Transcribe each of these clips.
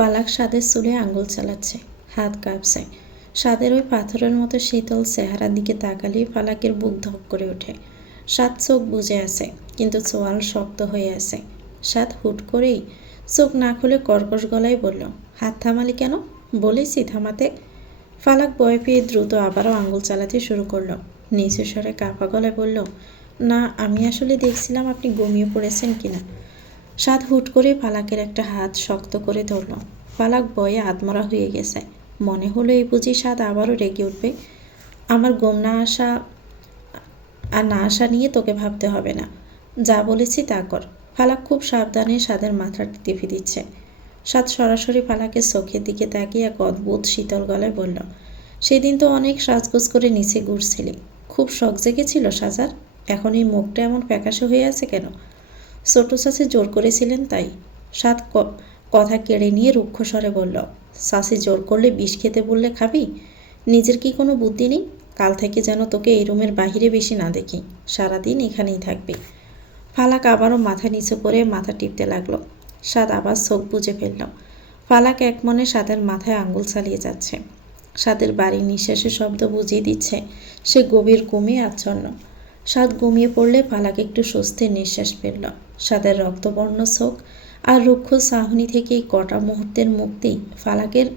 পালাক সাদের চুলে আঙুল চালাচ্ছে, হাত কাঁপছে। সাদের ওই পাথরের মতো শীতল চেহারার দিকে তাকালেই পালাকের বুক ধক করে ওঠে। সাদ চোখ বুজে আছে, কিন্তু চোয়াল শক্ত হয়ে আছে। সাদ হুট করেই চোখ না খুলে কর্কশ গলায় বলল, হাত থামালি কেন? বলেছি থামাতে। ফালাক ভয় পেয়ে দ্রুত আবারও আঙুল চালাতে শুরু করলো। নিচু স্বরে কাঁপা গলায় বলল, না, আমি আসলে দেখছিলাম আপনি ঘুমিয়ে পড়েছেন কিনা। সাদ হুট করে পালাকের একটা হাত শক্ত করে ধরল। পালাক ভয়ে আধমরা হয়ে গেছে। মনে হলো এই বুঝি সাদ আবারও রেগে উঠবে। আমার ঘুম না আসা আর না আসা নিয়ে তোকে ভাবতে হবে না, যা বলেছি তা কর। ফালাক খুব সাবধানে সাদের মাথাটা টিপে দিচ্ছে। সাদ সরাসরি ফালাকের চোখের দিকে তাকিয়ে এক অদ্ভুত শীতল গলায় বলল, সেদিন তো অনেক সাজগোজ করে নিচে ঘুরছিলি, খুব শখ জেগেছিল সাজার? এখন এই মুখটা এমন ফ্যাকাশে হয়ে আছে কেন? ছোট চাচি জোর করেছিলেন তাই। সাদ কথা কেড়ে নিয়ে রুক্ষ স্বরে বলল, চাচি জোর করলে বিষ খেতে বললে খাবি? নিজের কি কোনো বুদ্ধি নেই? কাল থেকে যেন তোকে এই রুমের বাহিরে বেশি না দেখি, সারাদিন এখানেই থাকবি। ফালাক আবারও মাথা নিচু করে মাথা টিপতে লাগলো। সাদ আবার চোখ বুজে ফেলল। ফালাক একমনে সাদের মাথায় আঙুল চালিয়ে যাচ্ছে। সাদের বাড়ির নিঃশ্বাসের শব্দ বুঝিয়ে দিচ্ছে সে গভীর ঘুমে আচ্ছন্ন। সাদ ঘুমিয়ে পড়লে ফালাক একটু স্বস্তির নিঃশ্বাস ফেলল। সাদের রক্তবর্ণ চোখ আর রুক্ষ চাহনি থেকে কটা মুহূর্তের মুক্তি ফালাকের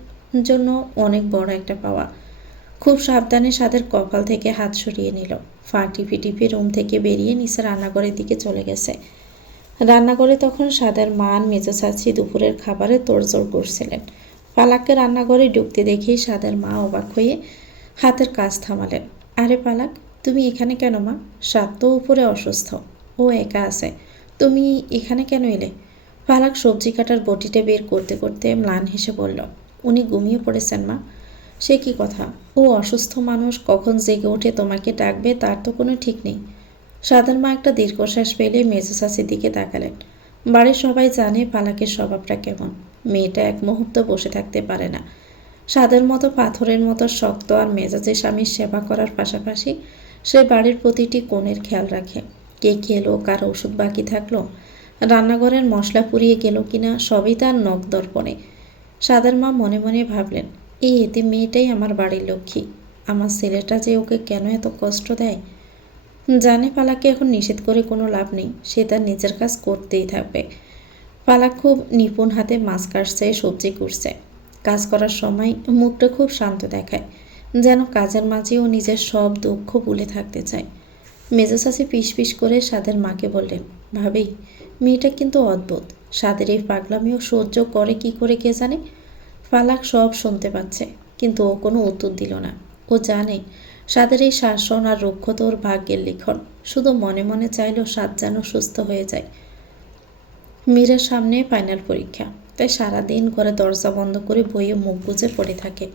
জন্য অনেক বড় একটা পাওয়া। খুব সাবধানে সাদের কপাল থেকে হাত সরিয়ে নিল। ফা টিপে টিপে রুম থেকে বেরিয়ে নিচে রান্নাঘরের দিকে চলে গেছে। রান্নাঘরে তখন সাদের মা আর মেজো চাচি দুপুরের খাবারে তোড়জোড় করছিলেন। পালাককে রান্নাঘরে ঢুকতে দেখেই সাদের মা অবাক হয়ে হাতের কাজ থামালেন। আরে পালাক, তুমি এখানে কেন মা? সাদ তো উপরে অসুস্থ, ও একা আছে, তুমি এখানে কেন এলে? পালাক সবজি কাটার বটিটা বের করতে করতে ম্লান হেসে বলল, উনি ঘুমিয়ে পড়েছেন মা। সে কি কথা? ও অসুস্থ মানুষ কখন জেগে উঠে তোমাকে ডাকবে তার তো কোনো ঠিক নেই। সাদের মা একটা দীর্ঘশ্বাস পেলে মেজো চাচির দিকে তাকালেন। বাড়ির সবাই জানে পালাকের স্বভাবটা কেমন। মেয়েটা এক মুহূর্ত বসে থাকতে পারে না। সাদের মতো পাথরের মতো শক্ত আর মেজাজে স্বামীর সেবা করার পাশাপাশি সে বাড়ির প্রতিটি কোণের খেয়াল রাখে। কে খেলো, কার ওষুধ বাকি থাকলো, রান্নাঘরের মশলা পুড়িয়ে গেল কিনা, সবই তার নখ দর্পণে। সাদের মা মনে মনে ভাবলেন, এই এতে মেয়েটাই আমার বাড়ির লক্ষ্মী। আমার ছেলেটা যে ওকে কেন এত কষ্ট দেয়। জানে পালাককে এখন নিষেধ করে কোনো লাভ নেই, সে তার নিজের কাজ করতেই থাকবে। পালাক খুব নিপুণ হাতে মাছ কাটছে, সবজি কুটছে। কাজ করার সময় মুখটা খুব শান্ত দেখায়, যেন কাজের মাঝেও নিজের সব দুঃখ ভুলে থাকতে চায়। মেজো চাচি পিস পিস করে সাদের মাকে বললেন, ভাবি, মেয়েটা কিন্তু অদ্ভুত। সাদের এই পাগলামিও সহ্য করে কি করে কে জানে। পালাক সব শুনতে পাচ্ছে, কিন্তু ও কোনো উত্তর দিল না। ও জানে সাদের এই শাসন আর রুক্ষতা ওর ভাগ্যের লিখন। শুধু মনে মনে চাইল সাদ যেন সুস্থ হয়ে যায়। মীরার সামনে ফাইনাল পরীক্ষা, তাই সারাদিন ঘরে দরজা বন্ধ করে বইয়ে মুখ গুজে পড়ে থাকে।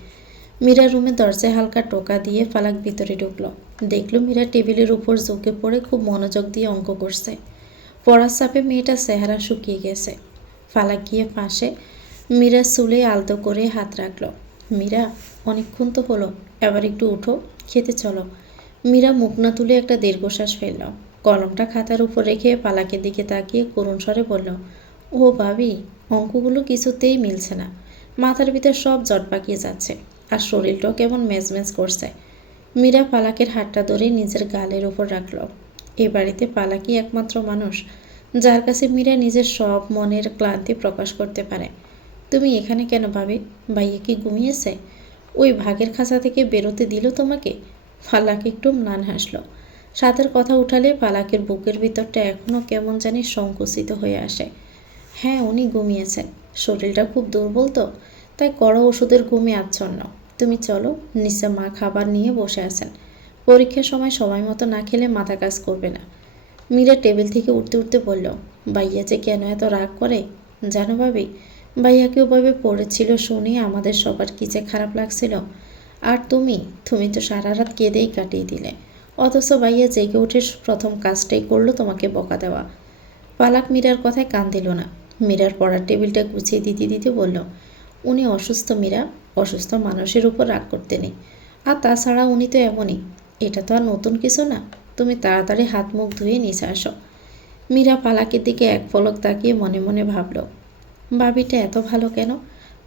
মীরার রুমে দরজায় হালকা টোকা দিয়ে ফালাক ভিতরে ঢুকলো। দেখলো মীরা টেবিলের উপর ঝুঁকে পড়ে খুব মনোযোগ দিয়ে অঙ্ক করছে। পড়ার চাপে মেয়েটার চেহারা শুকিয়ে গেছে। ফালাক গিয়ে পাশে মীরার চুলে আলতো করে হাত রাখলো। মীরা, অনেকক্ষণ তো হলো, এবার একটু উঠো, খেতে চলো। মীরা মুখ না তুলে একটা দীর্ঘশ্বাস ফেলল। কলমটা খাতার উপর রেখে পালাকের দিকে তাকিয়ে করুণ স্বরে বলল, ও ভাবি, অঙ্কগুলো কিছুতেই মিলছে না। মাথার ভিতর সব জট পাকিয়ে যাচ্ছে, আর শরীরটাও কেমন মেজমেজ করছে। মীরা পালাকের হাতটা ধরে নিজের গালের উপর রাখল। এ বাড়িতে পালাকই একমাত্র মানুষ যার কাছে মীরা নিজের সব মনের ক্লান্তি প্রকাশ করতে পারে। তুমি এখানে কেন ভাবি? ভাইয়া কি ঘুমিয়েছে? ওই ভাগের খাঁচা থেকে বেরোতে দিল তোমাকে? পালাক একটু ম্লান হাসল। সাদের কথা উঠালে পালাকের বুকের ভিতরটা এখনও কেমন জানি সংকুচিত হয়ে আসে। হ্যাঁ, উনি ঘুমিয়েছেন, শরীরটা খুব দুর্বল তো, তাই কড়া ওষুধের ঘুমে আচ্ছন্ন। তুমি চলো, নিচে মা খাবার নিয়ে বসে আছেন। পরীক্ষার সময় সময় মতো না খেলে মাথা কাজ করবে না। মীরা টেবিল থেকে উঠতে উঠতে বলল, ভাইয়া যে কেন এত রাগ করে জানো ভাবি? ভাইয়াকে ওভাবে পড়েছিল শুনে আমাদের সবার কি যে খারাপ লাগছিল। আর তুমি তো সারা রাত কেঁদেই কাটিয়ে দিলে, অথচ ভাইয়া জেগে উঠে প্রথম কাজটাই করলো তোমাকে বকা দেওয়া। পালাক মীরার কথায় কান দিল না। মীরার পড়ার টেবিলটা গুছিয়ে দিতে দিতে বলল, উনি অসুস্থ মীরা, অসুস্থ মানুষের উপর রাগ করতে নেই। আর তাছাড়া উনি তো এমনই, এটা তো আর নতুন কিছু না। তুমি তাড়াতাড়ি হাত মুখ ধুয়ে নিচে আসো। মীরা পালাকের দিকে এক পলক তাকিয়ে মনে মনে ভাবল, ভাবিটা এত ভালো কেন?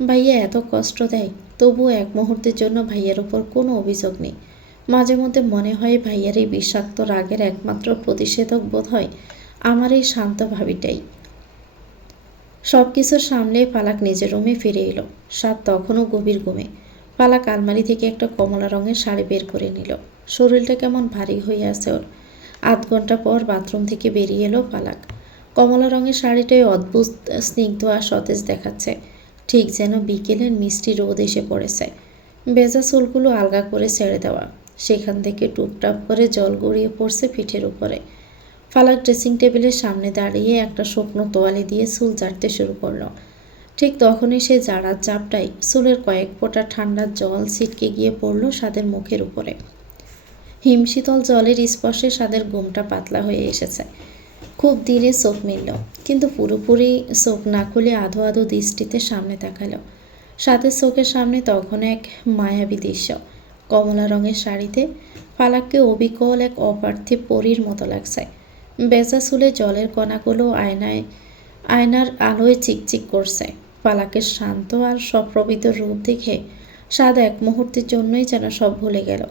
ভাইয়া এত কষ্ট দেয়, তবুও এক মুহূর্তের জন্য ভাইয়ার ওপর কোনো অভিযোগ নেই। মাঝে মধ্যে মনে হয় ভাইয়ার এই বিষাক্ত রাগের একমাত্র প্রতিষেধক বোধ হয় আমার এই শান্ত ভাবিটাই। সব কিছু সামলে ফালাক নিজের রুমে ফিরে এলো। সাত তখনও গভীর ঘুমে। ফালাক আলমারি থেকে একটা কমলা রঙের শাড়ি বের করে নিল। শরীরটা কেমন ভারী হয়ে আছে ওর। আধ ঘন্টা পর বাথরুম থেকে বেরিয়ে এলো ফালাক। কমলা রঙের শাড়িটাই অদ্ভুত স্নিগ্ধ আর সতেজ দেখাচ্ছে, ঠিক যেন বিকেলের মিষ্টি রোদ এসে পড়েছে। ভেজা চুলগুলো আলগা করে ছেড়ে দেওয়া, সেখান থেকে টুপটাপ করে জল গড়িয়ে পড়ছে পিঠের উপরে। ফালাক ড্রেসিং টেবিলের সামনে দাঁড়িয়ে একটা শুকনো তোয়ালে দিয়ে চুল ঝাড়তে শুরু করলো। ঠিক তখনই সে ঝাড়ার চাপটাই চুলের কয়েক ফোঁটা ঠান্ডা জল ছিটকে গিয়ে পড়ল সাদের মুখের উপরে। হিমশীতল জলের স্পর্শে সাদের ঘুমটা পাতলা হয়ে এসেছে। খুব ধীরে চোখ মিলল, কিন্তু পুরোপুরি চোখ না খুলে আধো আধো দৃষ্টিতে সামনে তাকালো। সাদের চোখের সামনে তখন এক মায়াবী দৃশ্য। কমলা রঙের শাড়িতে ফালাককে অবিকল এক অপার্থিব পরীর মতো লাগছে। বেজা চুলে জলের কণাগুলো আয়নার আলোয় চিকচিক করছে। ফালাকের শান্ত আর সপ্রবিত রূপ দেখে সাদ এক মুহূর্তের জন্যই যেন সব ভুলে গেল।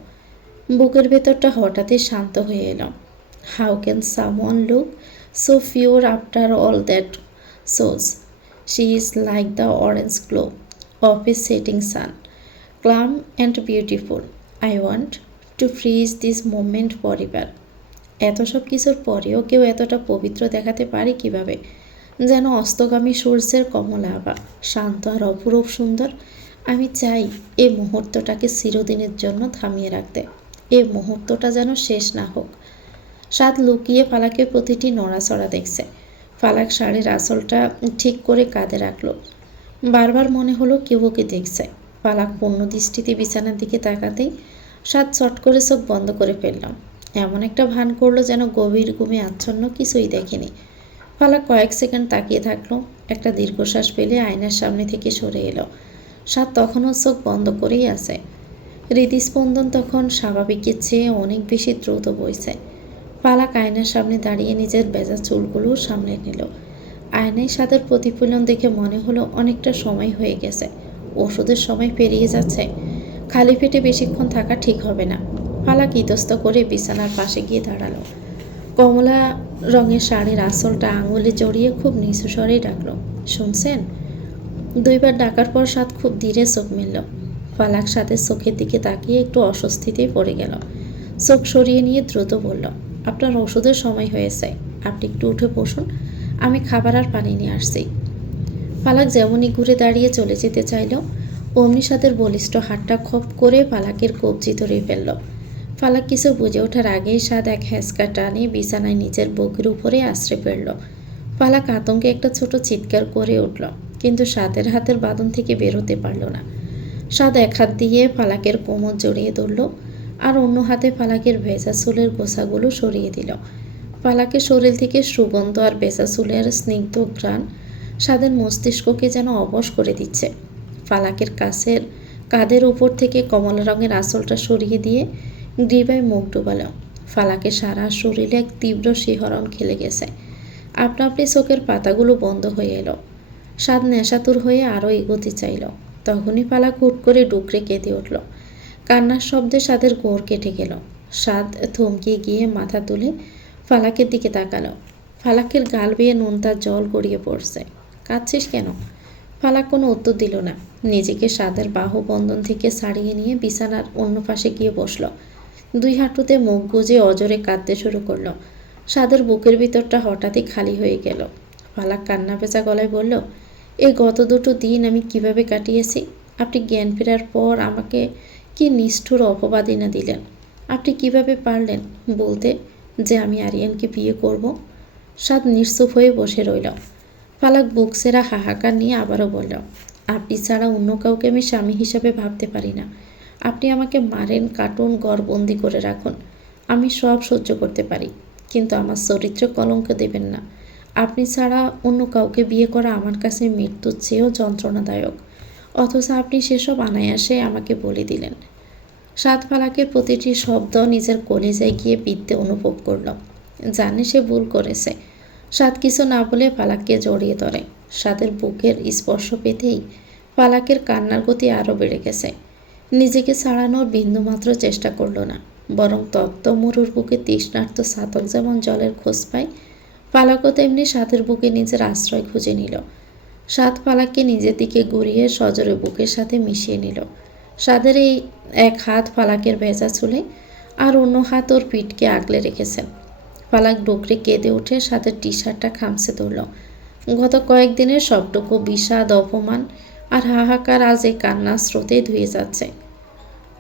বুকের ভেতরটা হঠাৎই শান্ত হয়ে এলো। How can someone look so pure after all that সোজ? She is like the orange glow of a setting sun, calm and beautiful. I want to freeze this moment forever. এত সব কিছুর পরেও কেউ এতটা পবিত্র দেখাতে পারে কিভাবে? যেন অস্তগামী সূর্যের কমলা আভা, শান্ত আর অপরূপ সুন্দর। আমি চাই এই মুহূর্তটাকে চিরদিনের জন্য থামিয়ে রাখতে। এই মুহূর্তটা যেন শেষ না হোক। সাদ লুকিয়ে ফালাকের প্রতিটি নড়াচড়া দেখছে। ফালাক শাড়ির আঁচলটা ঠিক করে কাঁধে রাখলো। বারবার মনে হলো কেউ ওকে দেখছে। ফালাক পূর্ণ দৃষ্টিতে বিছানার দিকে তাকাতেই সাদ চট করে চোখ বন্ধ করে ফেললাম। এমন একটা ভান করলো যেন গভীর ঘুমে আচ্ছন্ন কিছুই দেখেনি। ফালাক কয়েক সেকেন্ড তাকিয়ে থাকলো। একটা দীর্ঘশ্বাস পেলে আয়নার সামনে থেকে সরে এলো। সাদ তখনও চোখ বন্ধ করেই আছে। হৃদস্পন্দন তখন স্বাভাবিকের চেয়ে অনেক বেশি দ্রুত বইছে। ফালাক আয়নার সামনে দাঁড়িয়ে নিজের ভেজা চুলগুলো সামলে নিল। আয়নায় সাদের প্রতিফলন দেখে মনে হলো অনেকটা সময় হয়ে গেছে। ওষুধের সময় পেরিয়ে যাচ্ছে। খালি পেটে বেশিক্ষণ থাকা ঠিক হবে না। ফালাক ইতস্ত করে বিছানার পাশে গিয়ে দাঁড়ালো। কমলা রঙের শাড়ির আঁচলটা আঙুলে জড়িয়ে খুব নিচু স্বরেই ডাকলো, শুনছেন? দুইবার ডাকার পর সাদ খুব ধীরে চোখ মেলল। ফালাক সাদের চোখের দিকে তাকিয়ে একটু অস্বস্তিতেই পড়ে গেল। চোখ সরিয়ে নিয়ে দ্রুত বলল, আপনার ওষুধের সময় হয়েছে, আপনি একটু উঠে বসুন, আমি খাবার আর পানি নিয়ে আসছি। ফালাক যেমনই ঘুরে দাঁড়িয়ে চলে যেতে চাইল, অমনি সাদের বলিষ্ঠ হাতটা খপ করে ফালাকের কবজি ধরে ফেলল। ফালাক কিছু বুঝে ওঠার আগেই সাদ এক হ্যাঁচকা টানে বিছানায় নিজের বুকের উপরে আশ্রে ফেলল। ফালাক আতঙ্কে একটা ছোট চিৎকার করে উঠল, কিন্তু সাদের হাতের বাঁধন থেকে বের হতে পারল না। সাদ এক হাত দিয়ে ফালাকের কোমর জড়িয়ে ধরল, আর অন্য হাতে ফালাকের ভেজা চুলের গোছাগুলো সরিয়ে দিল। ফালাকের শরীর থেকে সুগন্ধ আর ভেজা চুলের স্নিগ্ধ ঘ্রাণ সাদের মস্তিষ্ককে যেন অবশ করে দিচ্ছে। ফালাকের কাঁধের উপর থেকে কমলা রঙের আঁচলটা সরিয়ে দিয়ে গ্রীবায় মুখ ডুবাল। ফালাকের সারা শরীরে এক তীব্র শিহরণ খেলে গেছে। আপনা আপনি চোখের পাতাগুলো বন্ধ হয়ে এলো। সাদ নেশাতুর হয়ে আরও এগোতে চাইল। তখনই ফালাক হুট করে ডুকরে কেঁদে উঠল। কান্নার শব্দে সাদের গোড় কেটে গেল। সাদ থমকে গিয়ে মাথা তুলে ফালাকের দিকে তাকালো। ফালাকের গাল বেয়ে নোনতা জল গড়িয়ে পড়ছে। কাঁদছিস কেন? ফালাক কোনো উত্তর দিল না। নিজেকে সাদের বাহুবন্ধন থেকে ছাড়িয়ে নিয়ে বিছানার অন্য পাশে গিয়ে বসল। দুই হাঁটুতে মুখ গুজে অজরে কাঁদতে শুরু করলো। সাদের বুকের ভিতরটা হঠাৎই খালি হয়ে গেল। ফালাক কান্না ভেজা গলায় বলল, এই গত দুটো দিন আমি কিভাবে কাটিয়েছি। আপনি জ্ঞান ফেরার পর আমাকে কি নিষ্ঠুর অপবাদই না দিলেন। আপনি কিভাবে পারলেন বলতে যে আমি আরিয়ানকে বিয়ে করব? সাদ নিশ্চুপ হয়ে বসে রইল। ফালাক বুক সেরা হাহাকার নিয়ে আবারও বলল, আপনি ছাড়া অন্য কাউকে আমি স্বামী হিসাবে ভাবতে পারি না। আপনি আমাকে মারেন, কাটুন, গড়বন্দি করে রাখুন, আমি সব সহ্য করতে পারি, কিন্তু আমার চরিত্রে কলঙ্ক দেবেন না। আপনি ছাড়া অন্য কাউকে বিয়ে করা আমার কাছে মৃত্যুর চেয়েও যন্ত্রণাদায়ক, অথচ আপনি সেসব অনায়াসে আমাকে বলে দিলেন। সাদ ফালাকের প্রতিটি শব্দ নিজের কলিজায় গিয়ে বিদ্যে অনুভব করল। জানে সে ভুল করেছে। সাদ কিছু না বলে ফালাককে জড়িয়ে ধরে। সাদের বুকের স্পর্শ পেতেই ফালাকের কান্নার গতি আরও বেড়ে গেছে। নিজেকে ছাড়ানোর বিন্দুমাত্র চেষ্টা করল না, বরং তপ্ত মরুর বুকে তৃষ্ণার্ত ছাতক যেমন জলের খোঁজ পায়, ফালাকও তেমনি সাথের বুকে নিজের আশ্রয় খুঁজে নিল। সাত ফালাককে নিজের দিকে ঘুরিয়ে সজোরে বুকের সাথে মিশিয়ে নিল। সাদের এই এক হাত ফালাকের ভেজা চুলে আর অন্য হাত ওর পিঠকে আগলে রেখেছেন। ফালাক ডুকরে কেঁদে উঠে সাদের টি শার্টটা খামছে ধরল। গত কয়েকদিনের সবটুকু বিষাদ, অপমান আর হাহাকার আজ এই কান্নার স্রোতে ধুয়ে যাচ্ছে।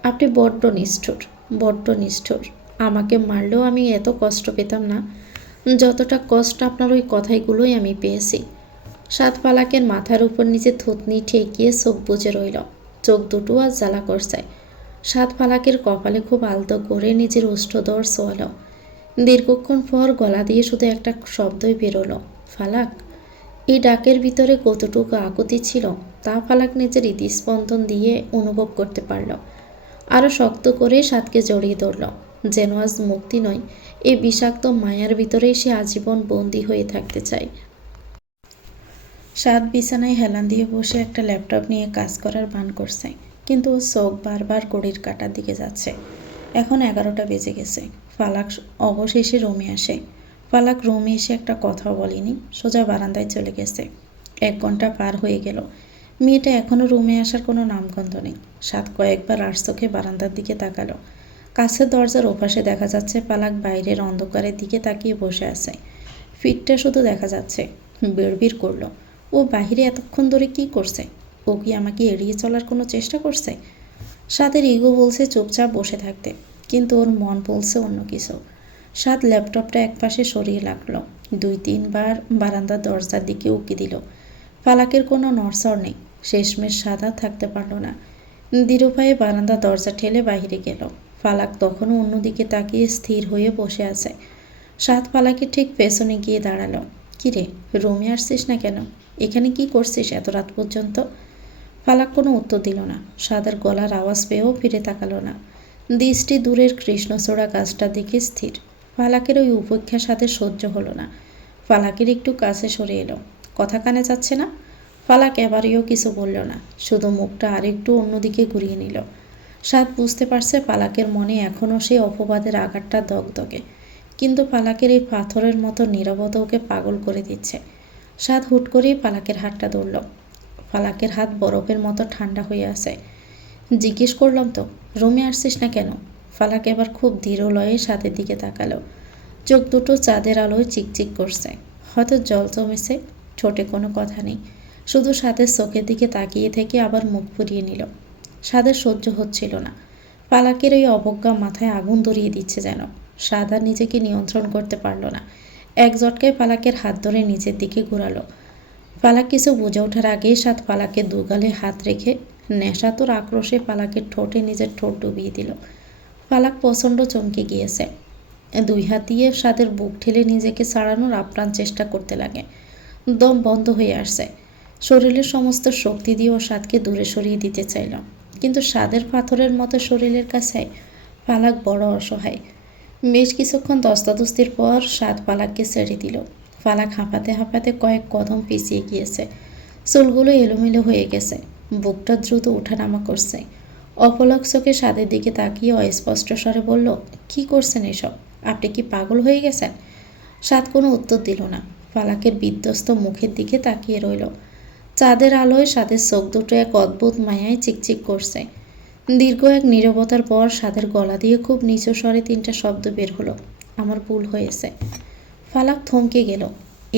আপনি বড্ড নিষ্ঠুর, বড্ড নিষ্ঠুর। আমাকে মারলেও আমি এত কষ্ট পেতাম না যতটা কষ্ট আপনার ওই কথাইগুলোই আমি পেয়েছি। সাত ফালাকের মাথার উপর নিচে থুতনি ঠেকিয়ে চোখ বুজে রইল। চোখ দুটো আজ জ্বালা করছে। সাত ফালাকের কপালে খুব আলতো করে নিজের ওষ্ঠদর ছোয়াল। দীর্ঘক্ষণ পর গলা দিয়ে শুধু একটা শব্দই বেরোলো, ফালাক। এই ডাকের ভিতরে কতটুকু আকুতি ছিল তা ফালাক নিজের হৃদস্পন্দন দিয়ে অনুভব করতে পারল। আরও শক্ত করে সাতকে জড়িয়ে ধরল, যেন আজ মুক্তি নয়, এই বিষাক্ত মায়ার ভিতরেই সে আজীবন বন্দী হয়ে থাকতে চায়। সাত বিছানায় হেলান দিয়ে বসে একটা ল্যাপটপ নিয়ে কাজ করার ভান করছে, কিন্তু ওর চোখ বারবার ঘড়ির কাঁটার দিকে যাচ্ছে। এখন 11টা বেজে গেছে। ফালাক অবশেষে রুমে আসে। ফালাক রুমে এসে একটা কথাও বলেনি, সোজা বারান্দায় চলে গেছে। 1 ঘন্টা পার হয়ে গেল, মেয়েটা এখনও রুমে আসার কোনো নামগন্ধ নেই। সাত কয়েকবার আর চোখে বারান্দার দিকে তাকালো। কাছের দরজার ওপাশে দেখা যাচ্ছে ফালাক বাইরের অন্ধকারের দিকে তাকিয়ে বসে আছে। ফিটটা শুধু দেখা যাচ্ছে। বিড়বিড় করলো, ও বাহিরে এতক্ষণ ধরে কি করছে? ও কি আমাকে এড়িয়ে চলার কোনো চেষ্টা করছে? সাদের ইগো বলছে চুপচাপ বসে থাকতে, কিন্তু ওর মন বলছে অন্য কিছু। সাদ ল্যাপটপটা একপাশে সরিয়ে রাখলো। 2-3 বার বারান্দার দরজার দিকে উকি দিল। ফালাকের কোনো নড়চড় নেই। শেষমেশ সাদা থাকতে পারল না। দৃঢ়পায়ে বারান্দার দরজা ঠেলে বাহিরে গেল। ফালাক তখনও অন্যদিকে তাকিয়ে স্থির হয়ে বসে আছে। সাদ ফালাকের ঠিক পেছনে গিয়ে দাঁড়ালো। কিরে, রুমে আসছিস না কেন? এখানে কি করছিস এত রাত পর্যন্ত? ফালাক কোনো উত্তর দিল না। সাদার গলার আওয়াজ পেয়েও ফিরে তাকালো না। দৃষ্টি দূরের কৃষ্ণচূড়া গাছটার দিকে স্থির। ফালাকের ওই উপেক্ষার সাথে সহ্য হলো না। ফালাকের একটু কাছে সরে এলো। কথা কানে যাচ্ছে না? ফালাক এবারেও কিছু বলল না, শুধু মুখটা আরেকটু অন্যদিকে ঘুরিয়ে নিল। সাদ বুঝতে পারছে ফালাকের মনে এখনও সেই অপবাদের আঘাতটা দগদগে, কিন্তু ফালাকের এই পাথরের মতো নীরবতা ওকে পাগল করে দিচ্ছে। সাদ হুট করেই ফালাকের হাতটা ধরল। ফালাকের হাত বরফের মতো ঠান্ডা হয়ে আছে। জিজ্ঞেস করলাম তো, রুমে আসছিস না কেন? ফালাক এবার খুব দৃঢ় লয়ে সাদের দিকে তাকালো। চোখ দুটো চাঁদের আলোয় চিকচিক করছে। হয়তো জল জমেছে। ঠোঁটে কোনো কথা নেই, শুধু সাদের চোখের দিকে তাকিয়ে থেকে আবার মুখ ফুরিয়ে নিল। সাদের সহ্য হচ্ছিল না। ফালাকের ওই অবজ্ঞা মাথায় আগুন ধরিয়ে দিচ্ছে যেন। সাদ আর নিজেকে নিয়ন্ত্রণ করতে পারল না। এক ঝটকায় ফালাকের হাত ধরে নিজের দিকে ঘোরালো। ফালাক কিছু বুঝে ওঠার আগেই সাদ ফালাকের দুগালে হাত রেখে নেশাতুর আক্রোশে ফালাকের ঠোঁটে নিজের ঠোঁট ডুবিয়ে দিল। ফালাক প্রচণ্ড চমকে গিয়েছে। 2 হাত দিয়ে সাদের বুক ঠেলে নিজেকে ছাড়ানোর আপ্রাণ চেষ্টা করতে লাগে। দম বন্ধ হয়ে আসছে। শরীরের সমস্ত শক্তি দিয়ে ও সাদকে দূরে সরিয়ে দিতে চাইল, কিন্তু সাদের পাথরের মতো শরীরের কাছে ফালাক বড় অসহায়। বেশ কিছুক্ষণ ধস্তাধস্তির পর সাদ ফালাককে ছেড়ে দিল। ফালাক হাঁপাতে হাঁপাতে কয়েক কদম পিছিয়ে গিয়েছে। চুলগুলো এলোমেলো হয়ে গেছে। বুকটা দ্রুত ওঠানামা করছে। অপলক চোখে সাদের দিকে তাকিয়ে অস্পষ্ট স্বরে বলল, কি করছেন এসব? আপনি কি পাগল হয়ে গেছেন? সাদ কোনো উত্তর দিল না। ফালাকের বিধ্বস্ত মুখের দিকে তাকিয়ে রইল। চাঁদের আলোয় সাদের চোখ দুটো এক অদ্ভুত মায়ায় চিকচিক করছে। দীর্ঘ এক নীরবতার পর সাদের গলা দিয়ে খুব নিচু স্বরে 3টা শব্দ বের হলো, আমার ভুল হয়েছে। ফালাক থমকে গেল।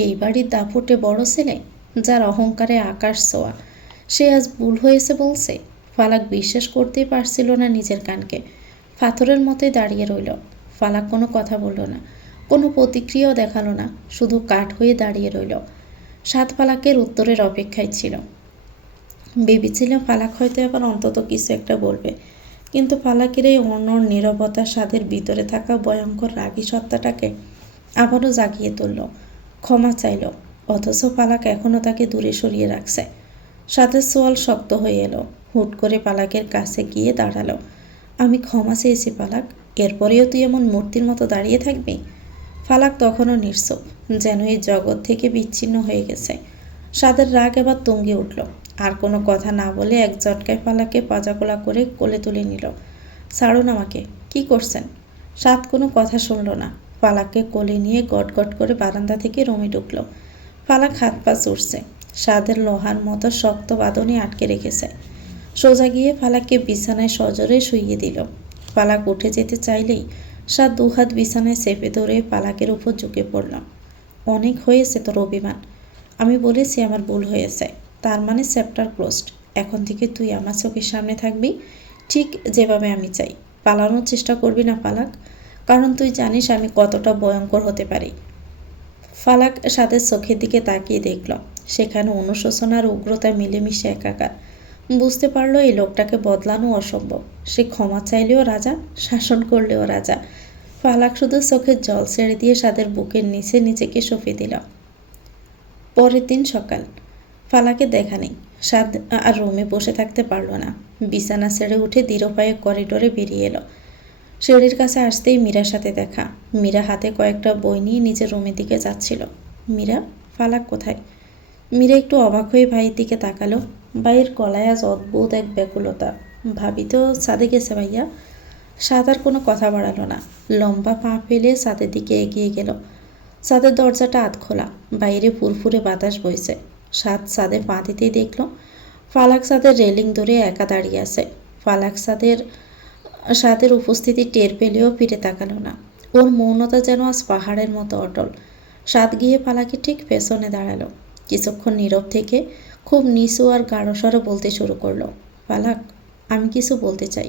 এই বাড়ির দাপুটে বড় ছেলে, যার অহংকারে আকাশ ছোঁয়া, সে আজ ভুল হয়েছে বলছে। ফালাক বিশ্বাস করতেই পারছিল না নিজের কানকে। পাথরের মতোই দাঁড়িয়ে রইল। ফালাক কোনো কথা বলল না, কোনো প্রতিক্রিয়াও দেখালো না, শুধু কাঠ হয়ে দাঁড়িয়ে রইল। সাত ফালাকের উত্তরের অপেক্ষায় ছিল। ভেবেছিল ফালাক হয়তো এবার অন্তত কিছু একটা বলবে, কিন্তু ফালাকের এই অনড় নীরবতা সাদের ভিতরে থাকা ভয়ঙ্কর রাগী সত্তাটাকে আবারও জাগিয়ে তুলল। ক্ষমা চাইল, অথচ ফালাক এখনও তাকে দূরে সরিয়ে রাখছে। সাদের সোয়াল শক্ত হয়ে এলো। হুট করে ফালাকের কাছে গিয়ে দাঁড়ালো। আমি ক্ষমা চেয়েছি ফালাক, এরপরেও তুই এমন মূর্তির মতো দাঁড়িয়ে থাকবি? ফালাক তখনও নির্চুপ, যেন এই জগৎ থেকে বিচ্ছিন্ন হয়ে গেছে। সাদের রাগ এবার তুঙ্গে উঠল। আর কোনো কথা না বলে এক ঝটকায় ফালাককে পাজাগোলা করে কোলে তুলে নিল। ছাড়ুন আমাকে, কি করছেন? সাদ কোনো কথা শুনল না। ফালাককে কোলে নিয়ে গটগট করে বারান্দা থেকে রুমে ঢুকল। ফালাক হাত পা চড়ছে, সাদের লোহার মতো শক্ত বাঁধনে আটকে রেখেছে। সোজা গিয়ে ফালাককে বিছানায় সজোরে শুইয়ে দিল। ফালাক উঠে যেতে চাইলেই সাদ দুহাত বিছানায় চেপে ধরে ফালাকের উপর ঝুঁকে পড়ল। অনেক হয়েছে তোর অভিমান। আমি বলেছি আমার ভুল হয়েছে, তার মানে চ্যাপ্টার ক্লোজড। এখন থেকে তুই আমার চোখের সামনে থাকবি, ঠিক যেভাবে আমি চাই। পালানোর চেষ্টা করবি না ফালাক, কারণ তুই জানিস আমি কতটা ভয়ঙ্কর হতে পারি। ফালাক সাদের চোখের দিকে তাকিয়ে দেখল, সেখানে অনুশোচনার উগ্রতা মিলেমিশে একাকার। বুঝতে পারলো এই লোকটাকে বদলানো অসম্ভব। সে ক্ষমা চাইলেও রাজা, শাসন করলেও রাজা। ফালাক শুধু চোখের জল ছেড়ে দিয়ে সাদের বুকের নিচে নিজেকে সঁপে দিল। পরের দিন সকাল। ফালাকে দেখা নেই। সাদ আর রুমে বসে থাকতে পারল না। বিছানা ছেড়ে উঠে দৃঢ় পায়ে করিডোরে বেরিয়ে এলো। সিঁড়ির কাছে আসতেই মীরার সাথে দেখা। মীরা হাতে কয়েকটা বই নিয়ে নিজের রুমের দিকে যাচ্ছিল। মীরা, ফালাক কোথায়? মীরা একটু অবাক হয়ে ভাইয়ের দিকে তাকালো। ভাইয়ের গলায় আজ অদ্ভুত এক ব্যাকুলতা। ভাবি তো ছাদে গেছে ভাইয়া। সাদ আর কোনো কথা বাড়ালো না, লম্বা পা ফেলে ছাদের দিকে এগিয়ে গেল। ছাদের দরজাটা আধ খোলা, বাইরে ফুরফুরে বাতাস বইছে। সাদ ছাদে পা দিতেই দেখল ফালাক ছাদের রেলিং ধরে একা দাঁড়িয়ে আছে। ফালাক সাদের উপস্থিতি টের পেলেও ফিরে তাকালো না। ওর মৌনতা যেন আজ পাহাড়ের মতো অটল। সাদ গিয়ে ফালাকে ঠিক পেছনে দাঁড়ালো। কিছুক্ষণ নীরব থেকে খুব নিচু আর গাঢ় স্বরে বলতে শুরু করলো, ফালাক, আমি কিছু বলতে চাই।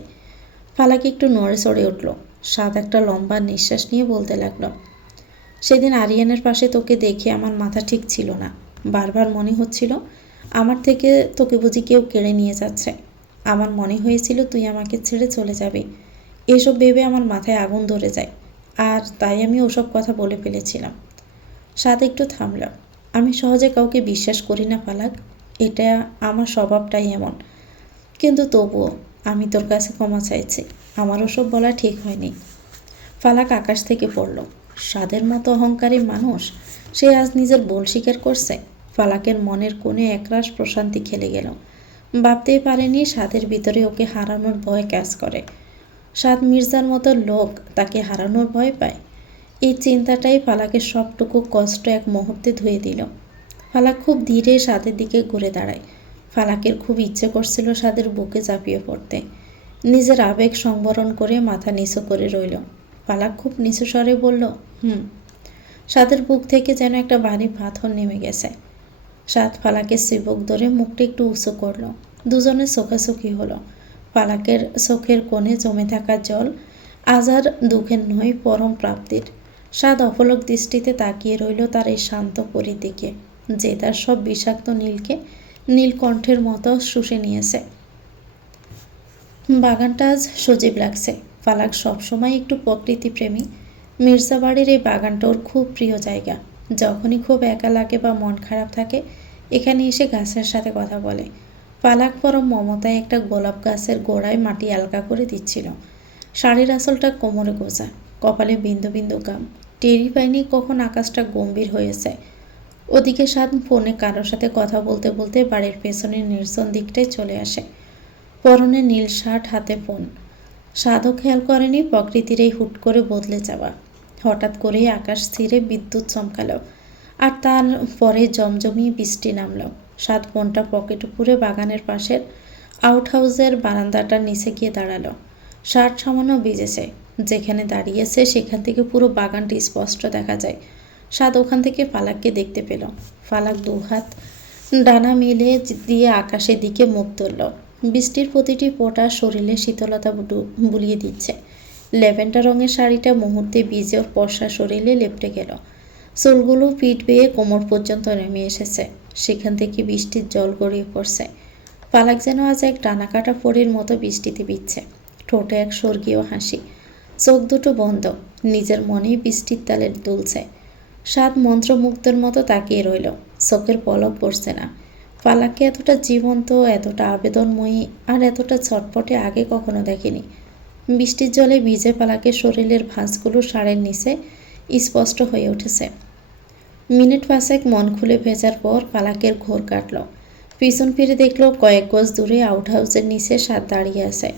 ফালাক একটু নড়ে চড়ে উঠল। সাদ একটা লম্বা নিঃশ্বাস নিয়ে বলতে লাগলো, সেদিন আরিয়ানের পাশে তোকে দেখে আমার মাথা ঠিক ছিল না। বারবার মনে হচ্ছিল আমার থেকে তোকে বুঝি কেউ কেড়ে নিয়ে যাচ্ছে। আমার মনে হয়েছিল তুই আমাকে ছেড়ে চলে যাবে। এসব ভেবে আমার মাথায় আগুন ধরে যায়, আর তাই আমি ওসব কথা বলে ফেলেছিলাম। সাদ একটু থামল। আমি সহজে কাউকে বিশ্বাস করি না ফালাক, এটা আমার স্বভাবটাই এমন। কিন্তু তবুও আমি তোর কাছে ক্ষমা চাইছি, আমার ওসব বলা ঠিক হয়নি। ফালাক আকাশ থেকে পড়ল। সাদের মতো অহংকারী মানুষ, সে আজ নিজের ভুল স্বীকার করছে। ফালাকের মনের কোণে একরাশ প্রশান্তি খেলে গেল। ভাবতেই পারেনি সাদের ভিতরে ওকে হারানোর ভয় কাজ করে। সাদ মির্জার মতো লোক তাকে হারানোর ভয় পায়। এই চিন্তাটাই ফালাকের সবটুকু কষ্ট এক মুহূর্তে ধুয়ে দিল। ফালাক খুব ধীরে সাদের দিকে ঘুরে দাঁড়ায়। ফালাকের খুব ইচ্ছে করছিল সাদের বুকে ঝাঁপিয়ে পড়তে। নিজের আবেগ সংবরণ করে মাথা নিচু করে রইল। ফালাক খুব নিচু স্বরে বলল, সাদের বুক থেকে যেন একটা ভারী পাথর নেমে গেছে। সাদ ফালাকের চিবুক ধরে মুখটা একটু উঁচু করলো। দুজনের চোখাচোখি হলো। ফালাকের চোখের কোণে জমে থাকা জল আজ আর দুঃখের নয়, পরম প্রাপ্তির। সাদ অপলক দৃষ্টিতে তাকিয়ে রইল তার এই শান্ত পরীর দিকে, যে তার সব বিষাক্ত নীলকে নীলকণ্ঠের মতো শুষে নিয়েছে। বাগানটা আজ সজীব লাগছে। ফালাক সবসময় একটু প্রকৃতিপ্রেমী। মির্জাবাড়ির এই বাগানটা ওর খুব প্রিয় জায়গা। যখনই খুব একা লাগে বা মন খারাপ থাকে, এখানে এসে গাছের সাথে কথা বলে। ফালাক পরম মমতায় একটা গোলাপ গাছের গোড়ায় মাটি আলগা করে দিচ্ছিল। শাড়ির আঁচলটা কোমরে গোজা, কপালে বিন্দু বিন্দু গাম। টেরই পায়নি কখন আকাশটা গম্ভীর হয়েছে। ওদিকে সাদ ফোনে কারোর সাথে কথা বলতে বলতে বাড়ির পেছনের নির্জন দিকটায় চলে আসে। পরনে নীল শার্ট, হাতে ফোন। সাদও খেয়াল করেনি প্রকৃতির এই হুট করে বদলে যাওয়া। হঠাৎ করেই আকাশ ছিঁড়ে বিদ্যুৎ চমকালো, আর তার পরে জমজমিয়ে বৃষ্টি নামলো। সাদ ফোনটা পকেটে পুরে বাগানের পাশের আউটহাউসের বারান্দাটার নিচে গিয়ে দাঁড়ালো। শার্ট সামান্য ভিজেছে। যেখানে দাঁড়িয়েছে সেখান থেকে পুরো বাগানটি স্পষ্ট দেখা যায়। সাদ ওখান থেকে ফালাককে দেখতে পেল। ফালাক দুহাত ডানা মিলে দিয়ে আকাশের দিকে মুখ তুলল। বৃষ্টির প্রতিটি ফোঁটা শরীরে শীতলতা বুলিয়ে দিচ্ছে। ল্যাভেন্ডার রঙের শাড়িটা মুহূর্তে ভিজে ওর পশা শরীরে লেপটে গেল। চুলগুলো পিঠ বেয়ে কোমর পর্যন্ত নেমে এসেছে। সেখান থেকে বৃষ্টির জল গড়িয়ে পড়ছে। ফালাক যেন আজ এক ডানাকাটা পরীর মতো বৃষ্টিতে ভিজছে। ঠোঁটে এক স্বর্গীয় হাসি, চোখ দুটো বন্ধ, নিজের মনেই বৃষ্টির তালে দুলছে। সাদ মন্ত্রমুগ্ধের মতো তাকিয়ে রইল। চোখের পলক পড়ছে না। ফালাককে এতটা জীবন্ত, এতটা আবেদনময়ী আর এতটা ছটপটে আগে কখনো দেখেনি। বৃষ্টির জলে ভিজে ফালাকের শরীরের ভাঁজগুলো শাড়ির নিচে স্পষ্ট হয়ে উঠেছে। মিনিট পাঁচেক মন খুলে ভেজার পর ফালাকের ঘোর কাটল। পিছন ফিরে দেখলো কয়েক গজ দূরে আউট হাউসের নিচে সাদ দাঁড়িয়ে আছে।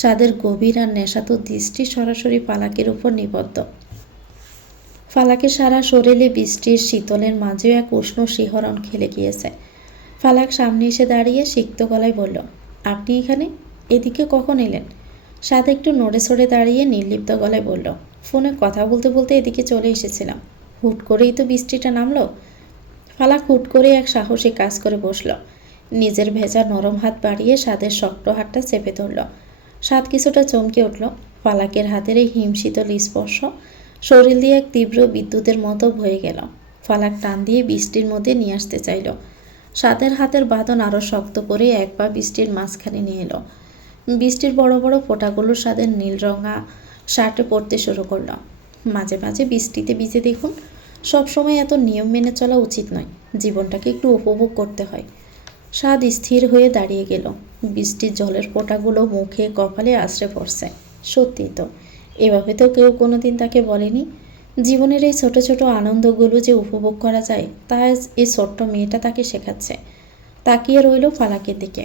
সাদের গভীর আর নেশাতুর দৃষ্টি সরাসরি ফালাকের উপর নিবদ্ধ। ফালাকের সারা শরীরে বৃষ্টির শীতলের মাঝেও এক উষ্ণ শিহরণ খেলে গিয়েছে। ফালাক সামনে এসে দাঁড়িয়ে সিক্ত গলায় বলল, আপনি এখানে? এদিকে কখন এলেন? সাদ একটু নড়ে সড়ে দাঁড়িয়ে নির্লিপ্ত গলায় বলল, ফোনে কথা বলতে বলতে এদিকে চলে এসেছিলাম। হুট করেই তো বৃষ্টিটা নামলো। ফালাক হুট করে এক সাহসী কাজ করে বসল। নিজের ভেজা নরম হাত বাড়িয়ে সাদের শক্ত হাতটা চেপে ধরল। সাদ কিছুটা চমকে উঠল। ফালাকের হাতের এই হিমশীতল স্পর্শ শরীর দিয়ে এক তীব্র বিদ্যুতের মতো বয়ে গেল। ফালাক টান দিয়ে বৃষ্টির মধ্যে নিয়ে আসতে চাইল। সাদের হাতের বাঁধন আরও শক্ত করে এক পা বৃষ্টির মাঝখানে নিয়ে এলো। বৃষ্টির বড় বড় ফোঁটাগুলো সাদের নীল রঙা শার্টে পড়তে শুরু করলো। মাঝে মাঝে বৃষ্টিতে ভিজে দেখুন। সবসময় এত নিয়ম মেনে চলা উচিত নয়। জীবনটাকে একটু উপভোগ করতে হয়। সাদ স্থির হয়ে দাঁড়িয়ে গেল। বৃষ্টির জলের ফোঁটাগুলো মুখে কপালে আছড়ে পড়ছে। সত্যি তো, এভাবে তো কেউ কোনোদিন তাকে বলেনি। জীবনের এই ছোট ছোট আনন্দগুলো যে উপভোগ করা যায় তা এই ছোট্ট মেয়েটা তাকে শেখাচ্ছে। তাকিয়ে রইল ফালাকের দিকে।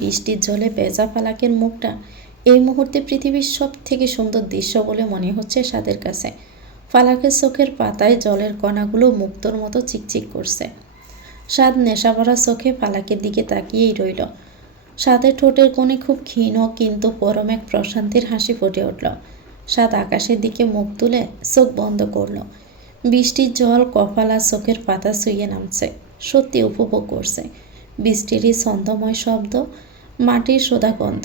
বৃষ্টির জলে ভেজা ফালাকের মুখটা এই মুহূর্তে পৃথিবীর সব থেকে সুন্দর দৃশ্য বলে মনে হচ্ছে সাদের কাছে। ফালাকের চোখের পাতায় জলের কণাগুলো মুক্তোর মতো চিকচিক করছে। সাদ নেশাভরা চোখে ফালাকের দিকে তাকিয়েই রইল। সাদের ঠোঁটের কোণে খুব ক্ষীণ কিন্তু পরম এক প্রশান্তির হাসি ফুটে উঠল। সাদ আকাশের দিকে মুখ তুলে চোখ বন্ধ করল। বৃষ্টির জল কপাল আর চোখের পাতা ছুঁয়ে নামছে। সত্যি উপভোগ করছে বৃষ্টিরই ছন্দময় শব্দ, মাটির সোদা গন্ধ।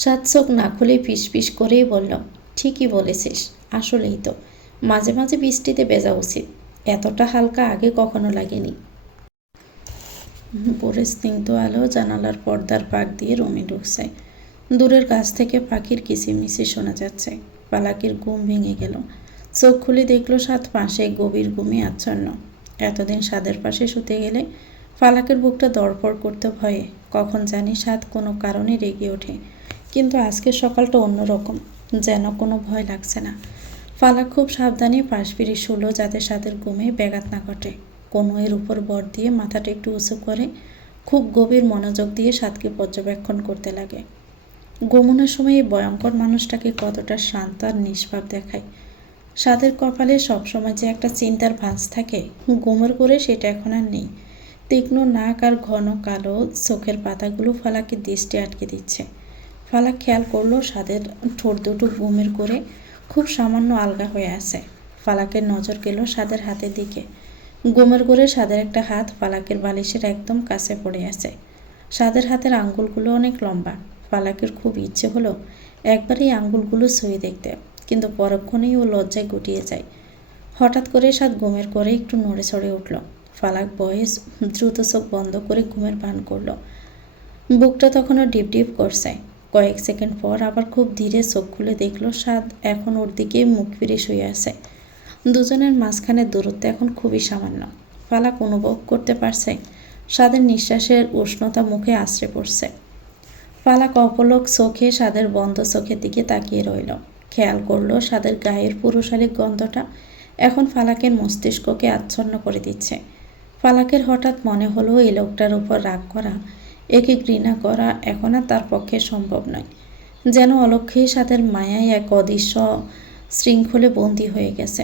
সাদ চোখ না খুলে ফিসফিস করেই বলল, ঠিকই বলেছিস, আসলেই তো মাঝে মাঝে বৃষ্টিতে ভেজা উচিত। এতটা হালকা আগে কখনো লাগেনি। ভোরের স্নিগ্ধ আলো জানালার পর্দার পাক দিয়ে রুমে ঢুকছে। দূরের কাছ থেকে পাখির কিচিরমিচির শোনা যাচ্ছে। ফালাকের ঘুম ভেঙে গেল। চোখ খুলে দেখলো সাদ পাশে গভীর ঘুমে আচ্ছন্ন। এতদিন সাদের পাশে শুতে গেলে ফালাকের বুকটা দরপড় করতে ভয়ে কখন জানি সাদ কোনো কারণে রেগে ওঠে। কিন্তু আজকের সকালটা অন্যরকম, যেন কোনো ভয় লাগছে না। ফালাক খুব সাবধানে পাশ ফিরে শুলো যাতে সাদের ঘুমে ব্যাঘাত না ঘটে। কনুয়ের উপর ভর দিয়ে মাথাটা একটু উঁচু করে খুব গভীর মনোযোগ দিয়ে সাদকে পর্যবেক্ষণ করতে লাগে। ঘুমানোর সময় এই ভয়ঙ্কর মানুষটাকে কতটা শান্ত আর নিষ্পাপ দেখায়। সাদের কপালে সবসময় যে একটা চিন্তার ভাঁজ থাকে, ঘুমের করে সেটা এখন আর নেই। তীক্ষ্ণ নাক আর ঘন কালো চোখের পাতাগুলো ফালাকের দৃষ্টি আটকে দিচ্ছে। ফালাক খেয়াল করলো সাদের ঠোঁট দুটো ঘুমের করে খুব সামান্য আলগা হয়ে আছে। ফালাকের নজর গেল সাদের হাতের দিকে। ঘুমের করে সাদের একটা হাত ফালাকের বালিশের একদম কাছে পড়ে আছে। সাদের হাতের আঙ্গুলগুলো অনেক লম্বা। ফালাকের খুব ইচ্ছে হলো একবার এই আঙ্গুলগুলো ছুঁয়ে দেখতে, কিন্তু পরক্ষণেই ও লজ্জায় গুটিয়ে যায়। হঠাৎ করে সাদ ঘুমের করে একটু নড়ে চড়ে উঠল। ফালাক বয়স দ্রুত চোখ বন্ধ করে ঘুমের ভান করলো। বুকটা তখনও ডিপ ডিপ করছে। কয়েক সেকেন্ড পর আবার খুব ধীরে চোখ খুলে দেখলো সাদ এখন ওর দিকে মুখ ফিরে শুয়ে আছে। দুজনের মাঝখানে দূরত্ব এখন খুবই সামান্য। ফালাক অনুভব করতে পারছে সাদের নিঃশ্বাসের উষ্ণতা মুখে আছড়ে পড়ছে। ফালাক অপলক চোখে সাদের বন্ধ চোখের দিকে তাকিয়ে রইল। খেয়াল করলো সাদের গায়ের পুরুষালী গন্ধটা এখন ফালাকের মস্তিষ্ককে আচ্ছন্ন করে দিচ্ছে। ফালাকের হঠাৎ মনে হলো এই লোকটার উপর রাগ করা, একে ঘৃণা করা এখন আর তার পক্ষে সম্ভব নয়। যেন অলক্ষ্যেই সাদের মায়ায় এক অদৃশ্য শৃঙ্খলে বন্দী হয়ে গেছে।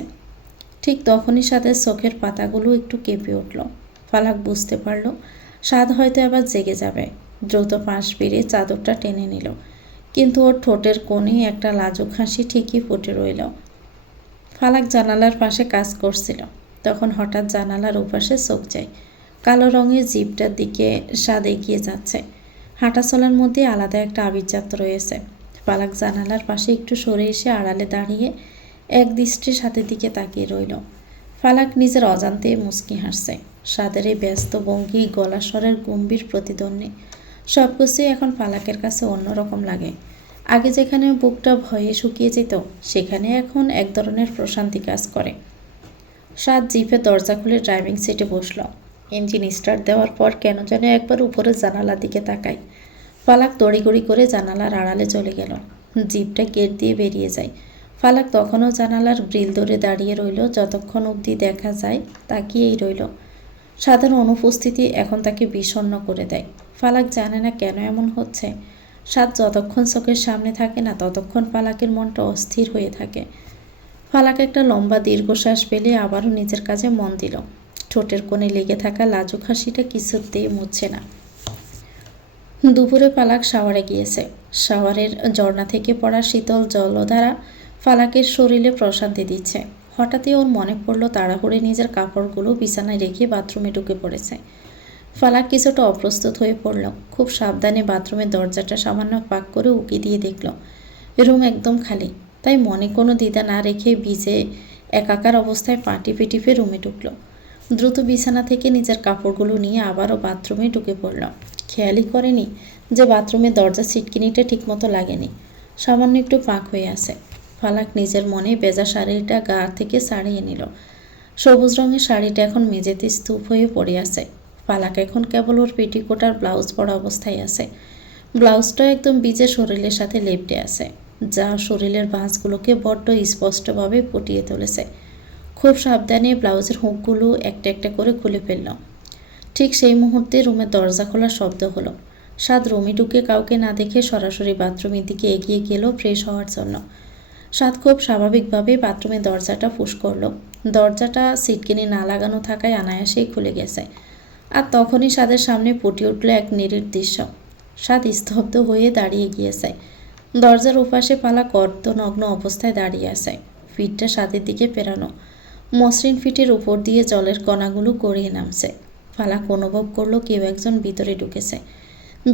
ঠিক তখনই সাদের চোখের পাতাগুলো একটু কেঁপে উঠল। ফালাক বুঝতে পারল সাদ হয়তো আবার জেগে যাবে। দ্রুত পাশ ফিরে চাদরটা টেনে নিল, কিন্তু ওর ঠোঁটের কোণে একটা লাজুক হাসি ঠিকই ফুটে রইল। ফালাক জানালার পাশে কাজ করছিল। তখন হঠাৎ জানালার ওপাশে চোখ যায়। কালো রঙের জিপটার দিকে সাদ এগিয়ে যাচ্ছে। হাঁটা চলার মধ্যে আলাদা একটা আভিজাত্য রয়েছে। ফালাক জানালার পাশে একটু সরে এসে আড়ালে দাঁড়িয়ে এক দৃষ্টির সাথের দিকে তাকিয়ে রইল। ফালাক নিজের অজান্তে মুচকি হাসছে। সাদের এই ব্যস্ত ভঙ্গি, গলা স্বরের গম্ভীর প্রতিদ্বন্দ্বী সব কিছুই এখন ফালাকের কাছে অন্যরকম লাগে। আগে যেখানে বুকটা ভয়ে শুকিয়ে যেত, সেখানে এখন এক ধরনের প্রশান্তি কাজ করে। সাদ জিপের দরজা খুলে ড্রাইভিং সিটে বসল। ইঞ্জিন স্টার্ট দেওয়ার পর কেন যেন একবার উপরের জানালার দিকে তাকায়। ফালাক তড়িঘড়ি করে জানালার আড়ালে চলে গেল। জিপটা গেট দিয়ে বেরিয়ে যায়। ফালাক তখনও জানালার গ্রিল ধরে দাঁড়িয়ে রইল। যতক্ষণ অবধি দেখা যায় তাকিয়েই রইল। সাদের অনুপস্থিতি এখন তাকে বিষণ্ণ করে দেয়। ফালাক জানে না কেন এমন হচ্ছে। সাদ যতক্ষণ চোখের সামনে থাকে না ততক্ষণ ফালাকের মনটা অস্থির হয়ে থাকে। ফালাক একটা লম্বা দীর্ঘশ্বাস পেলে আবারও নিজের কাজে মন দিল। ঠোঁটের কোণে লেগে থাকা লাজুক হাসিটা কিছুতেই মুছছে না। দুপুরে ফালাক শাওয়ারে গিয়েছে। শাওয়ারের ঝর্ণা থেকে পড়া শীতল জলধারা ফালাকের শরীরে প্রশান্তি দিচ্ছে। হঠাৎই ওর মনে পড়লো তাড়াহুড়ে নিজের কাপড়গুলো বিছানায় রেখে বাথরুমে ঢুকে পড়েছে। ফালাক কিছুটা অপ্রস্তুত হয়ে পড়ল। খুব সাবধানে বাথরুমের দরজাটা সামান্য ফাঁক করে উকি দিয়ে দেখল রুম একদম খালি। তাই মনে কোনো দ্বিধা না রেখে ভিজে একাকার অবস্থায় পা টিপে টিপে রুমে ঢুকল। দ্রুত বিছানা থেকে নিজের কাপড়গুলো নিয়ে আবারও বাথরুমে ঢুকে পড়ল। খেয়ালই করেনি যে বাথরুমের দরজা ছিটকিনিটা ঠিকমতো লাগেনি, সামান্য একটু ফাঁক হয়ে আছে। ফালাক নিজের মনে ভেজা শাড়িটা গা থেকে ছাড়িয়ে নিল। সবুজ রঙের শাড়িটা এখন মেঝেতে স্তূপ হয়ে পড়ে আছে। ফালাক এখন কেবল ওর পেটিকোট আর ব্লাউজ পরা অবস্থায় আছে। ব্লাউজটা একদম ভিজে শরীরের সাথে লেপ্টে আছে, যা শরীরের ভাঁজগুলোকে বড্ড স্পষ্টভাবে ফুটিয়ে তুলেছে। খুব সাবধানে ব্লাউজের হুকগুলো একটা একটা করে খুলে ফেলল। ঠিক সেই মুহূর্তে রুমের দরজা খোলার শব্দ হলো। সাদ রুমে ঢুকে কাউকে না দেখে সরাসরি বাথরুমের দিকে এগিয়ে গেল ফ্রেশ হওয়ার জন্য। সাদ খুব স্বাভাবিকভাবে বাথরুমের দরজাটা পুশ করল। দরজাটা সিটকিনি না লাগানো থাকায় অনায়াসেই খুলে গেছে। আর তখনই সাদের সামনে ফুটে উঠল এক নিরিট দৃশ্য। সাদ স্তব্ধ হয়ে দাঁড়িয়ে গিয়েছে। দরজার ওপাশে ফালাক অর্ধনগ্ন অবস্থায় দাঁড়িয়ে আছে। ফিটটা সাদের দিকে পেরানো। মসৃণ ফিটের উপর দিয়ে জলের কণাগুলো গড়িয়ে নামছে। ফালাক অনুভব করলো কেউ একজন ভিতরে ঢুকেছে।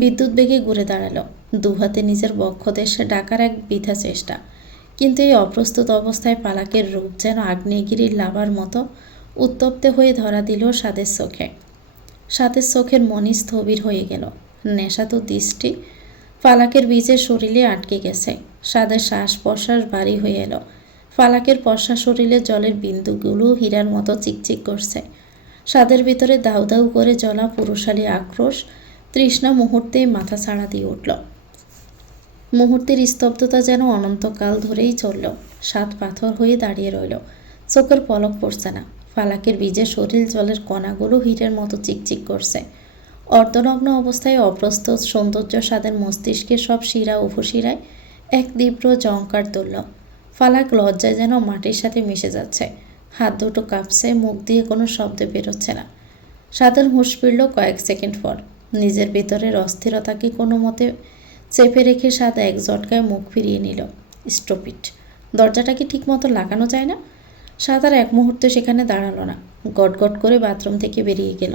বিদ্যুৎ বেগে ঘুরে দাঁড়ালো। দুহাতে নিজের বক্ষদেশে ডাকার এক বৃথা চেষ্টা। কিন্তু এই অপ্রস্তুত অবস্থায় ফালাকের রূপ যেন আগ্নেয়গিরির লাভার মতো উত্তপ্ত হয়ে ধরা দিল সাদের চোখে। সাদের চোখের মনি স্থবির হয়ে গেল। নেশাতো দৃষ্টি ফালাকের বীজের শরীরে আটকে গেছে। সাদের শ্বাস প্রশ্বাস ভারী হয়ে এলো। ফালাকের পশা শরীরে জলের বিন্দুগুলো হীরার মতো চিকচিক করছে। সাদের ভিতরে দাউ দাউ করে জ্বলা পুরুষালী আক্রোশ তৃষ্ণা মুহূর্তেই মাথা ছাড়া দিয়ে উঠল। মুহূর্তের স্তব্ধতা যেন অনন্তকাল ধরেই চলল। সাত পাথর হয়ে দাঁড়িয়ে রইল। চোখের পলক পড়ছে না। ফালাকের বীজের শরীর জলের কণাগুলো হীরের মতো চিকচিক করছে। অর্ধনগ্ন অবস্থায় অপ্রস্তুত সৌন্দর্য সাদের মস্তিষ্কের সব শিরা উপশিরায় এক তীব্র জঙ্কার তুলল। ফালাক লজ্জায় যেন মাটির সাথে মিশে যাচ্ছে। হাত দুটো কাঁপছে, মুখ দিয়ে কোনো শব্দ বেরোচ্ছে না। সাদের হুঁশ ফিরল কয়েক সেকেন্ড পর। নিজের ভেতরের অস্থিরতাকে কোনো মতে চেপে রেখে সাদ এক ঝটকায় মুখ ফিরিয়ে নিল। স্টপিট, দরজাটা কি ঠিক মতো লাগানো যায় না? সাদ আর এক মুহূর্তে সেখানে দাঁড়ালো না। গটগট করে বাথরুম থেকে বেরিয়ে গেল।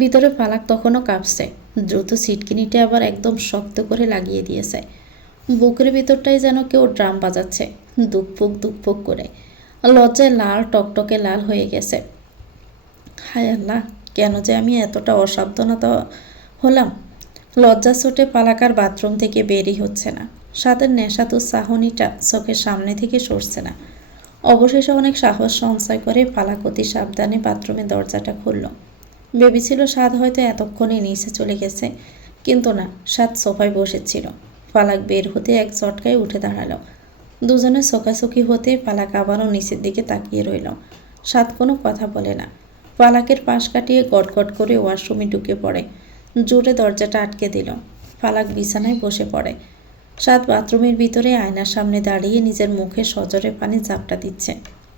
ভিতরে ফালাক তখনও কাঁপছে। দ্রুত সিটকিনিটা আবার একদম শক্ত করে লাগিয়ে দিয়েছে। বুকের ভিতরটাই যেন কেউ ড্রাম বাজাচ্ছে, দুকপুক দুকপুক করে। লজ্জায় লাল টকটকে লাল হয়ে গেছে। হায় আল্লাহ, কেন যে আমি এতটা অসাবধানতা হলাম। লজ্জা ছোটে ফালাকার বাথরুম থেকে বেরই হচ্ছে না। সাদের নেশাতো চাহনিটা চোখের সামনে থেকে সরছে না। অবশেষে অনেক সাহস সঞ্চয় করে ফালাক অতি সাবধানে বাথরুমের দরজাটা খুলল। ভেবেছিল সাদ হয়তো এতক্ষণে নিচে চলে গেছে, কিন্তু না, সাদ সোফায় বসেছিল। ফালাক বের হতে এক চটকায় উঠে দাঁড়ালো। দুজনে চোখাচোখি হতে ফালাক আবারও নিচের দিকে তাকিয়ে রইল। সাদ কোনো কথা বলে না। ফালাকের পাশ কাটিয়ে গটগট করে ওয়াশরুমে ঢুকে পড়ে। জোরে দরজাটা আটকে দিল। ফালাক বিছানায় বসে পড়ে। সাদ বাথরুমের ভিতরে আয়নার সামনে দাঁড়িয়ে নিজের মুখে সজোরে পানি ঝাপটা দিচ্ছে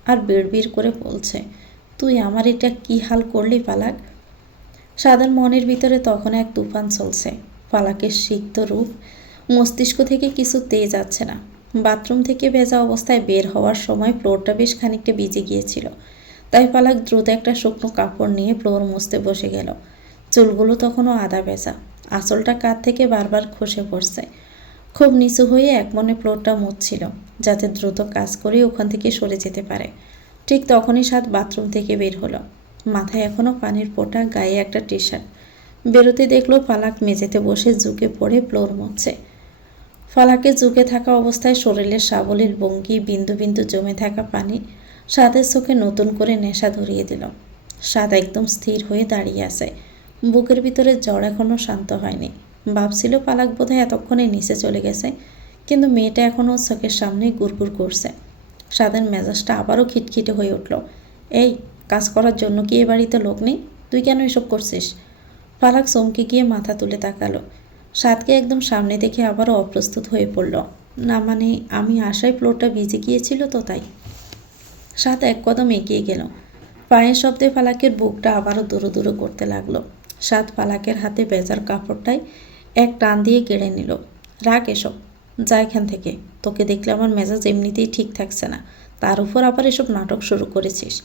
আর বিড়বিড় করে বলছে, তুই আমার এটা কি হাল করলি ফালাক? সাদের মনের ভিতরে তখন এক তুফান চলছে। ফালাকের সিক্ত রূপ মস্তিষ্ক থেকে কিছুতেই যাচ্ছে না। বাথরুম থেকে ভেজা অবস্থায় বের হওয়ার সময় ফ্লোরটা বেশ খানিকটা ভিজে গিয়েছিল। তাই ফালাক দ্রুত একটা শুকনো কাপড় নিয়ে ফ্লোর মুছতে বসে গেল। চুলগুলো তখনও আধা ভেজা। আঁচলটা কাঁধ থেকে বারবার খসে পড়ছে। খুব নিচু হয়ে একমনে ফ্লোরটা মুছছিল, যাতে দ্রুত কাজ করে ওখান থেকে সরে যেতে পারে। ঠিক তখনই সাদ বাথরুম থেকে বের হলো। মাথায় এখনও পানির ফোঁটা, গায়ে একটা টি শার্ট। বেরোতে দেখলো ফালাক মেঝেতে বসে ঝুঁকে পড়ে ফ্লোর মুছছে। ফালাকে ঝুঁকে থাকা অবস্থায় শরীরের সাবলীল ভঙ্গি, বিন্দু বিন্দু জমে থাকা পানি সাদের চোখে নতুন করে নেশা ধরিয়ে দিল। সাদ একদম স্থির হয়ে দাঁড়িয়ে আছে। বুকের ভিতরে জ্বর এখনও শান্ত হয়নি। ভাবছিল ফালাক বোধহয় এতক্ষণে নিচে চলে গেছে, কিন্তু মেয়েটা এখনও চোখের সামনে গুড়গুড় করছে। সাদের মেজাজটা আবারও খিটখিটে হয়ে উঠল। এই, কাজ করার জন্য কি এ বাড়িতে লোক নেই? তুই কেন এসব করছিস? ফালাক চমকে গিয়ে মাথা তুলে তাকালো। সাদকে একদম সামনে দেখে আবারও অপ্রস্তুত হয়ে পড়ল। না মানে আমি আশায় ফ্লোরটা ভিজে গিয়েছিল তো তাই। সাদ এক কদম এগিয়ে গেল। পায়ের শব্দে ফালাকের বুকটা আবারও দুরু দুরু করতে লাগলো। সাদ ফালাকের হাতে ভেজার কাপড়টায় এক টান দিয়ে কেড়ে নিল। রাখ এসব, যা এখান থেকে। তোকে দেখলে আমার মেজাজ এমনিতেই ঠিক থাকছে না, তার উপর আবার এসব নাটক শুরু করেছিস।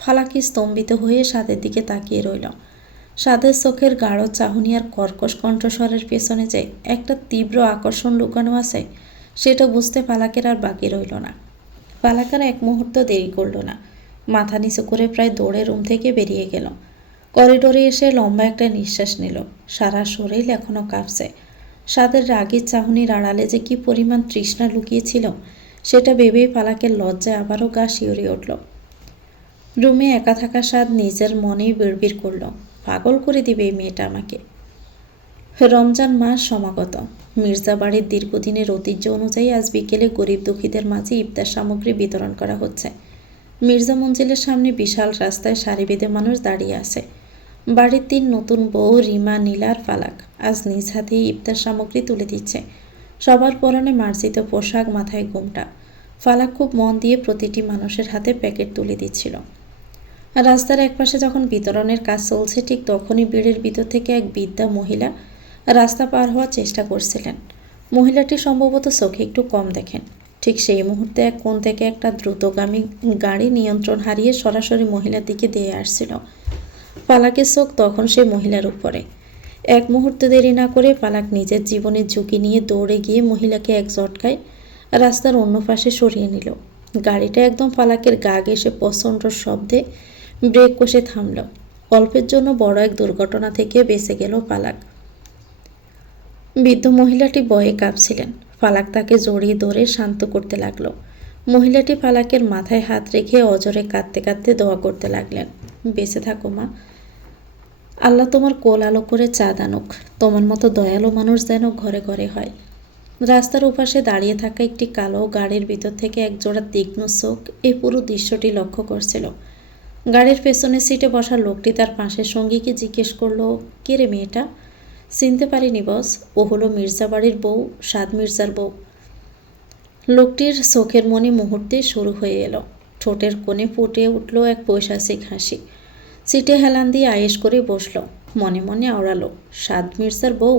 ফালাকি স্তম্ভিত হয়ে সাদের দিকে তাকিয়ে রইল। সাদের চোখের গাঢ় চাহনি আর কর্কশ কণ্ঠস্বরের পেছনে যে একটা তীব্র আকর্ষণ লুকানো আছে সেটা বুঝতে ফালাকের আর বাকি রইল না। ফালাক আর এক মুহূর্ত দেরি করল না। মাথা নিচু করে প্রায় দৌড়ে রুম থেকে বেরিয়ে গেল। করিডোরে এসে লম্বা একটা নিঃশ্বাস নিল। সারা শরীর এখনও কাঁপছে। সাদের রাগের চাহনির আড়ালে যে কি পরিমাণ তৃষ্ণা লুকিয়েছিল সেটা ভেবেই ফালাকের লজ্জায় আবারও গা শিউরে উঠল। রুমে একা থাকা সাদ নিজের মনেই বিড়বিড় করল, পাগল করে দিবে এই মেয়েটা আমাকে। রমজান মাস সমাগত। মির্জা বাড়ির দীর্ঘদিনের ঐতিহ্য অনুযায়ী আজ বিকেলে গরিব দুঃখীদের মাঝে ইফতার সামগ্রী বিতরণ করা হচ্ছে। মির্জা মঞ্জিলের সামনে বিশাল রাস্তায় সারি বেঁধে মানুষ দাঁড়িয়ে আছে। বাড়ির 3 নতুন বউ রিমা, নীলা আর ফালাক আজ নিজ হাতেই ইফতার সামগ্রী তুলে দিচ্ছে। সবার পরনে মার্জিত পোশাক, মাথায় ঘোমটা। ফালাক খুব মন দিয়ে প্রতিটি মানুষের হাতে প্যাকেট তুলে দিচ্ছিল। রাস্তার একপাশে যখন বিতরণের কাজ চলছে ঠিক তখনই ভিড়ের ভিতর থেকে এক বৃদ্ধা মহিলা রাস্তা পার হওয়ার চেষ্টা করছিলেন। মহিলাটি সম্ভবত চোখে একটু কম দেখেন। ঠিক সেই মুহূর্তে এক কোণ থেকে একটা দ্রুতগামী গাড়ি নিয়ন্ত্রণ হারিয়ে সরাসরি মহিলার দিকে দিয়ে আসছিল। ফালাকের চোখ তখন সেই মহিলার উপরে। এক মুহূর্ত দেরি না করে ফালাক নিজের জীবনের ঝুঁকি নিয়ে দৌড়ে গিয়ে মহিলাকে এক ঝটকায় রাস্তার অন্য পাশে সরিয়ে নিল। গাড়িটা একদম ফালাকের গা ঘেঁষে প্রচণ্ড শব্দে ব্রেক কষে থামল। অল্পের জন্য বড় এক দুর্ঘটনা থেকে বেঁচে গেল ফালাক। বৃদ্ধ মহিলাটি ভয়ে কাঁপছিলেন। ফালাক তাকে জড়িয়ে ধরে শান্ত করতে লাগলো। মহিলাটি ফালাকের মাথায় হাত রেখে অজরে কাঁদতে কাঁদতে দোয়া করতে লাগলেন, বেঁচে থাকো মা, আল্লাহ তোমার কোল আলো করে চাঁদ আনুক, তোমার মতো দয়ালু মানুষ যেন ঘরে ঘরে হয়। রাস্তার ওপাশে দাঁড়িয়ে থাকা একটি কালো গাড়ির ভিতর থেকে একজোড়া তীক্ষ্ণ চোখ এই পুরো দৃশ্যটি লক্ষ্য করছিল। গাড়ির পেছনের সিটে বসা লোকটি তার পাশের সঙ্গীকে জিজ্ঞেস করলো, কে রে মেয়েটা? চিনতে পারিনি বস, ও হলো মির্জা বাড়ির বউ, সাদ মির্জার বউ। লোকটির চোখের মনি মুহূর্তে শুরু হয়ে এলো। ঠোঁটের কোণে ফুটে উঠল এক পৈশাচিক হাসি। সিটে হেলান দিয়ে আয়েশ করে বসল। মনে মনে আওড়ালো, সাদ মির্জার বউ?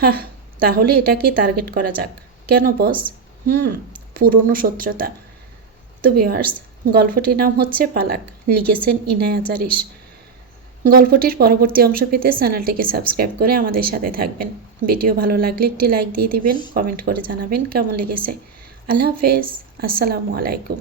হ্যাঁ, তাহলে এটাকেই টার্গেট করা যাক। কেন বস? পুরনো শত্রুতা। তো ভিউয়ার্স, গল্পটির নাম হচ্ছে পালাক, লিখেছেন ইনায়া জারিস। গল্পটির পরবর্তী অংশ পেতে চ্যানেলটিকে সাবস্ক্রাইব করে আমাদের সাথে থাকবেন। ভিডিও ভালো লাগলে একটি লাইক দিয়ে দিবেন, কমেন্ট করে জানাবেন কেমন লেগেছে। আল্লাহ হাফেজ, আসসালামু আলাইকুম।